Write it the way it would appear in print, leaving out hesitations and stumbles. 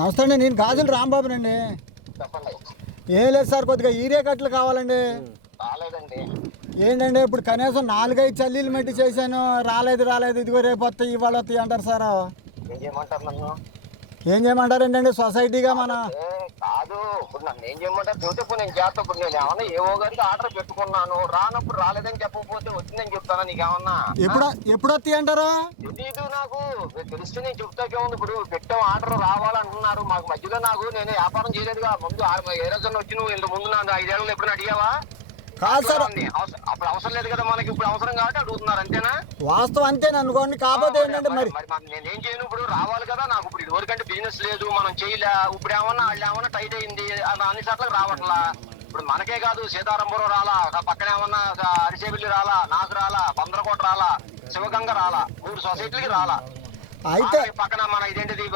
నమస్తే అండి, నేను గాజులు రాంబాబునండి. చెప్పండి. ఏం లేదు సార్, కొద్దిగా ఈరియా కట్టలు కావాలండి. రాలేదండి. ఏంటండి ఇప్పుడు కనీసం 4-5 చల్లీలు మట్టి చేశాను, రాలేదు ఇదిగో రేపు వస్తాయి ఇవాళ వస్తాయి అంటారు సార్. ఏం చేయమంటారు నన్ను? ఏం చేయమంటారండి సొసైటీగా మన కాదు, ఇప్పుడు నన్ను ఏం చేయమంటారు చూస్తే ఇప్పుడు నేను చేస్తా. ఇప్పుడు నేను ఏమన్నా ఏవో గారికి ఆర్డర్ పెట్టుకున్నాను, రానప్పుడు రాలేదని చెప్పకపోతే వచ్చిందని చెప్తానా నీకేమన్నా? ఎప్పుడు వస్తాయి అంటారు? తెలీదు నాకు, తెలిస్తే నేను చెప్తాకే ఉంది. ఇప్పుడు పెట్టాం ఆర్డర్ రావాలంటున్నారు, మాకు మధ్యలో నేను వ్యాపారం చేయలేదుగా. ముందు ఏ రోజున వచ్చి నువ్వు ఇంత ముందు నా 5 ఏళ్ళు ఎప్పుడు అడిగావా? కాదు సార్, అప్పుడు అవసరం లేదు కదా మనకి, ఇప్పుడు అవసరం కాబట్టి అడుగుతున్నారు అంతేనా? వాస్తవం అంతేనా అనుకోండి. కాకపోతే ఏంటంటే మరి నేనేం చేయను, ఇప్పుడు రావాలి కదా నాకు. ఇప్పుడు ఇదివరకంటే బిజినెస్ లేదు, మనం చేయలే. ఇప్పుడు ఏమన్నా వాళ్ళు ఏమన్నా టైట్ అయింది, అన్ని సార్లకు రావట్లా. ఇప్పుడు మనకే కాదు, సీతారాంపురం రాలా, పక్కన ఏమన్నా అరిసేబిల్లి రాలా, నాకు రాలా, బందరకోట రాలా, శివగంగ రాలా, 3 సొసైటీలకి రాలా. అయితే పక్కన మన ఇదేంటిది